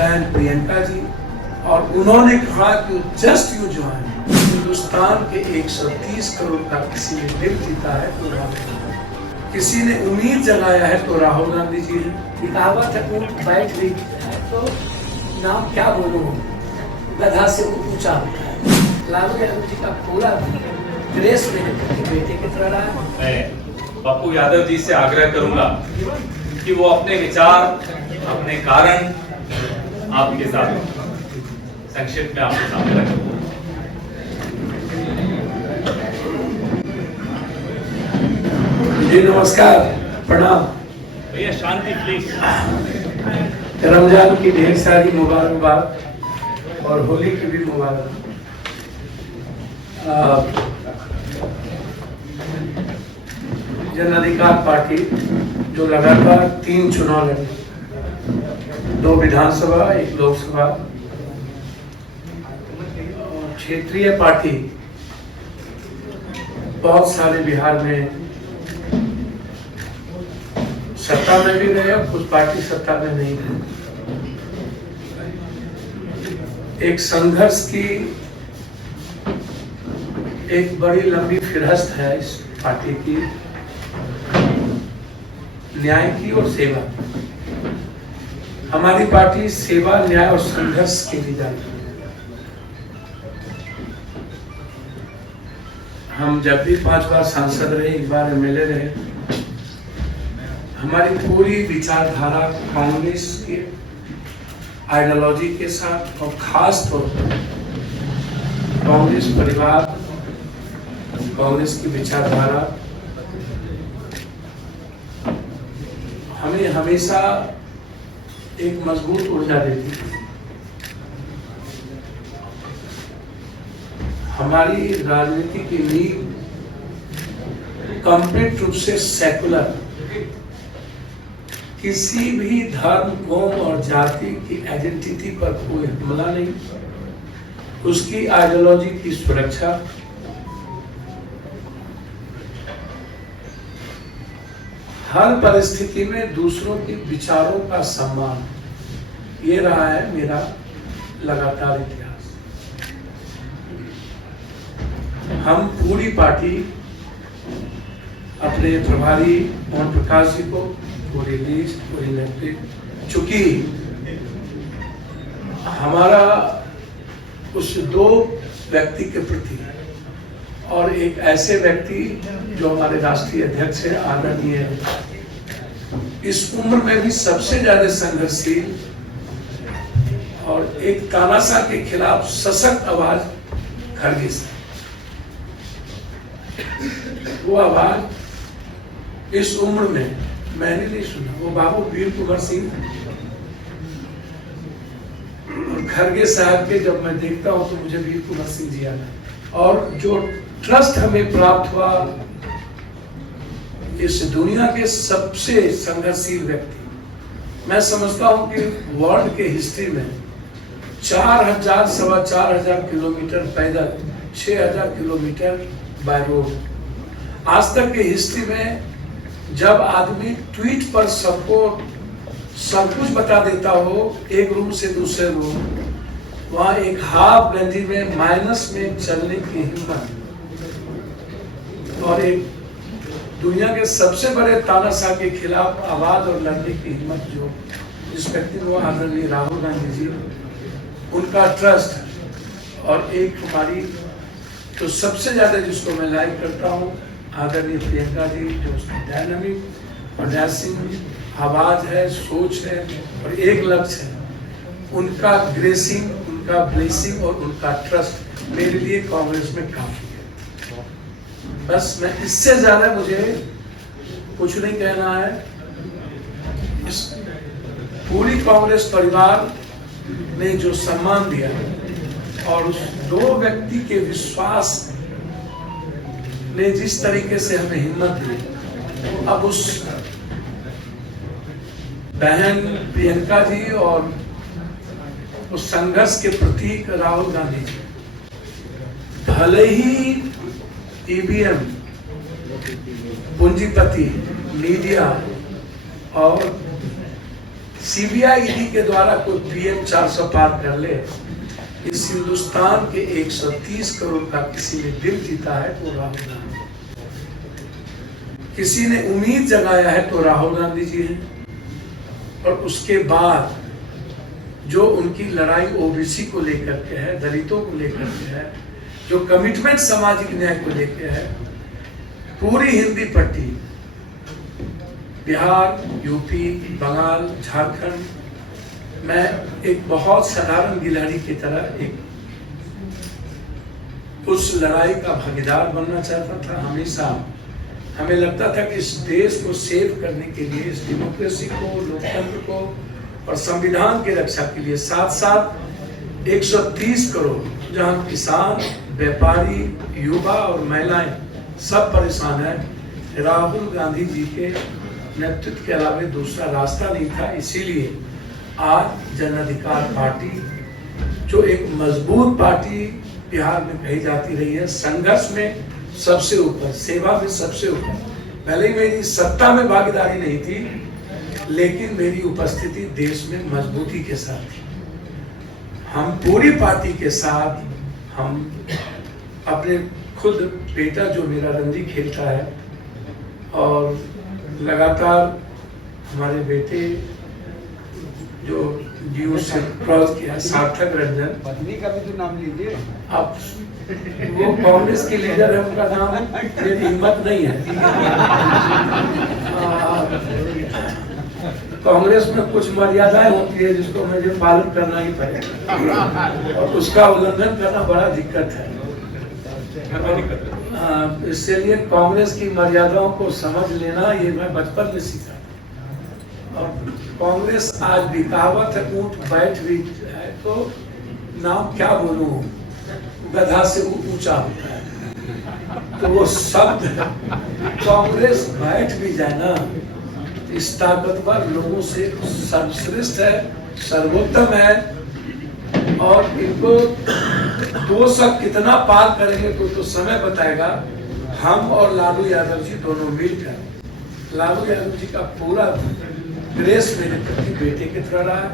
Join Priyanka ji, और उन्होंने कहा कि जस्ट यू ज्वाइन, हिंदुस्तान के 130 करोड़ का किसी ने दिल जीता है तो राहुल, किसी ने उम्मीद जगाया है तो राहुल गांधी जी है। कहावत है ऊंट बैठ गई तो नाम क्या बोलो, गधा से ऊंचा होता है। लालू यादव जी का पूरा ड्रेस मेरे बेटे की तरह रहा है। मैं पप्पू यादव जी से आग्रह करूंगा कि वो अपने विचार, अपने कारण आपके साथ संक्षिप्त में आपके सामने रखें। जी नमस्कार, प्रणाम। भैया शांति प्लीज। रमजान की ढेर सारी मुबारकबाद और होली की भी मुबारक। जन अधिकार पार्टी जो लगातार 3 चुनाव लड़ी, 2 विधानसभा 1 लोकसभा, और क्षेत्रीय पार्टी बहुत सारे बिहार में सत्ता में भी रहे और कुछ पार्टी सत्ता में नहीं रहे। एक संघर्ष की एक बड़ी लंबी फिरहस्त है इस पार्टी की, न्याय की और सेवा। हमारी पार्टी सेवा, न्याय और संघर्ष के लिए जाती है। हम जब भी 5 बार सांसद रहे, 1 बार एमएलए रहे, हमारी पूरी विचारधारा कांग्रेस के आइडियोलॉजी के साथ और खास तौर पर कांग्रेस परिवार, कांग्रेस की विचारधारा हमें हमेशा एक मजबूत ऊर्जा देती है। हमारी राजनीति की नींव कंप्लीट रूप से सेकुलर, किसी भी धर्म, कौम और जाति की आइडेंटिटी पर कोई हमला नहीं, उसकी आइडियोलॉजी की सुरक्षा, हर परिस्थिति में दूसरों के विचारों का सम्मान, ये रहा है मेरा लगातार इतिहास। हम पूरी पार्टी अपने प्रभारी मोहन प्रकाश जी को पूरी लिस्ट, पूरी नेतृत्व, चूंकि हमारा उस 2 व्यक्ति के प्रति और एक ऐसे व्यक्ति जो हमारे राष्ट्रीय अध्यक्ष है, आदरणीय है, इस उम्र में भी सबसे ज्यादा संघर्षशील और एक तानाशाह के खिलाफ सशक्त आवाज खड़गे से। वो आवाज इस उम्र में मैंने नहीं सुना। वो बाबू वीर कुंवर सिंह और खड़गे साहब के जब मैं देखता हूँ तो मुझे वीर कुंवर सिंह जी याद है। और जो ट्रस्ट हमें प्राप्त हुआ इस दुनिया के सबसे संघर्षशील व्यक्ति, मैं समझता हूं कि वर्ल्ड के हिस्ट्री में 4000 सवा 4000 किलोमीटर पैदल, 6000 किलोमीटर बाय रोड, आज तक के हिस्ट्री में जब आदमी ट्वीट पर सबको सब कुछ बता देता हो, एक रूम से दूसरे रूम, वहां एक हाफ गंजी में माइनस में चलने की हिम्मत और एक दुनिया के सबसे बड़े तानाशाह के खिलाफ आवाज और लड़ने की हिम्मत जो जिस व्यक्ति को आदरणीय राहुल गांधी जी, उनका ट्रस्ट, और एक हमारी तो सबसे ज्यादा जिसको मैं लाइक करता हूँ आदरणीय प्रियंका जी, जो उसकी डायनामिक और डैशिंग आवाज है, सोच है और एक लक्ष्य है, उनका ग्रेसिंग, उनका ब्लेसिंग और उनका ट्रस्ट मेरे लिए कांग्रेस में काफी है। बस मैं इससे ज्यादा मुझे कुछ नहीं कहना है। इस पूरी कांग्रेस परिवार ने जो सम्मान दिया और उस 2 व्यक्ति के विश्वास ने जिस तरीके से हमें हिम्मत दी, अब उस बहन प्रियंका जी और उस संघर्ष के प्रतीक राहुल गांधी जी, भले ही ईवीएम, पूंजीपति, मीडिया और सीबीआई ईडी के द्वारा कोई पीएम 400 पार कर ले, इस हिंदुस्तान के 130 करोड़ का किसी ने दिल जीता है तो राहुल गांधी, किसी ने उम्मीद जगाया है तो राहुल गांधी जी हैं। और उसके बाद जो उनकी लड़ाई ओबीसी को लेकर के है, दलितों को लेकर के है, जो कमिटमेंट सामाजिक न्याय को लेकर है, पूरी हिंदी पट्टी बिहार, यूपी, बंगाल, झारखंड, मैं एक बहुत साधारण गिलाड़ी की तरह एक उस लड़ाई का भागीदार बनना चाहता था। हमेशा हमें लगता था कि इस देश को सेव करने के लिए, इस डेमोक्रेसी को, लोकतंत्र को और संविधान की रक्षा के लिए साथ साथ 130 करोड़ जहां किसान, व्यापारी, युवा और महिलाएं सब परेशान हैं, राहुल गांधी जी के नेतृत्व के अलावा दूसरा रास्ता नहीं था। इसीलिए आज जन अधिकार पार्टी, जो एक मजबूत पार्टी बिहार में कही जाती रही है, संघर्ष में सबसे ऊपर, सेवा में सबसे ऊपर, भले ही मेरी सत्ता में भागीदारी नहीं थी, लेकिन मेरी उपस्थिति देश में मजबूती के साथ थी। हम पूरी पार्टी के साथ, हम अपने खुद बेटा जो मेरा रणजी खेलता है और लगातार हमारे बेटे जो ड्यू से क्रॉस किया, सार्थक रंजन, पत्नी का भी तो नाम लीजिए। अब वो कांग्रेस के लीडर है, उनका नाम मेरी हिम्मत नहीं है। कांग्रेस में कुछ मर्यादाएं होती है जिसको मुझे पालन करना ही पड़ेगा और उसका उल्लंघन करना बड़ा दिक्कत है। इसलिए कांग्रेस की मर्यादाओं को समझ लेना ये मैं बचपन में सीखा। और कांग्रेस आज भी कहावत है, ऊंट बैठ भी है तो नाम क्या बोलूं, गधा से ऊंचा होता है। तो वो शब्द कांग्रेस बैठ भी जाए ना, इस ताकतवर लोगों से सर्वश्रेष्ठ है, सर्वोत्तम है। और इनको दो सब कितना पार करेंगे तो समय बताएगा। हम और लालू यादव जी दोनों मिलकर, लालू यादव जी का पूरा ग्रेस मेरे प्रति बेटे की तरह रहा,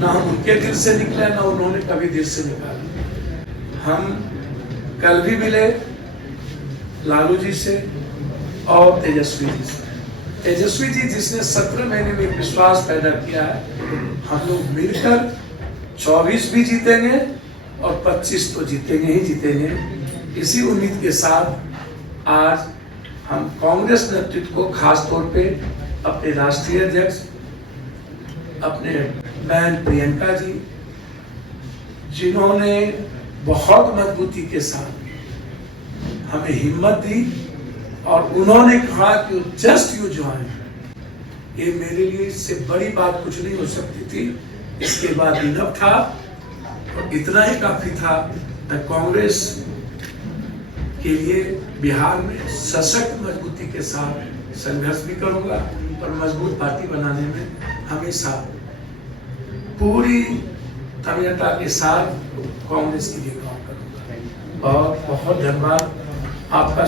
ना हम उनके दिल से निकले ना उन्होंने कभी दिल से निकाला। हम कल भी मिले लालू जी से और तेजस्वी जी से। तेजस्वी जी जिसने 17 महीने में विश्वास पैदा किया है, हम लोग मिलकर 24 भी जीतेंगे और 25 तो जीतेंगे ही जीतेंगे। इसी उम्मीद के साथ आज हम कांग्रेस नेतृत्व को, खास तौर पे अपने राष्ट्रीय अध्यक्ष, अपने बहन प्रियंका जी, जिन्होंने बहुत मजबूती के साथ हमें हिम्मत दी और उन्होंने कहा कि जस्ट यू ज्वाइन, ये मेरे लिए इससे बड़ी बात कुछ नहीं हो सकती थी। इसके बाद इनफ था और इतना ही काफी था। मैं कांग्रेस के लिए बिहार में सशक्त मजबूती के साथ संघर्ष भी करूंगा और मजबूत पार्टी बनाने में हमेशा पूरी तन्मयता के साथ कांग्रेस के लिए काम करूंगा। और बहुत धन्यवाद आपका।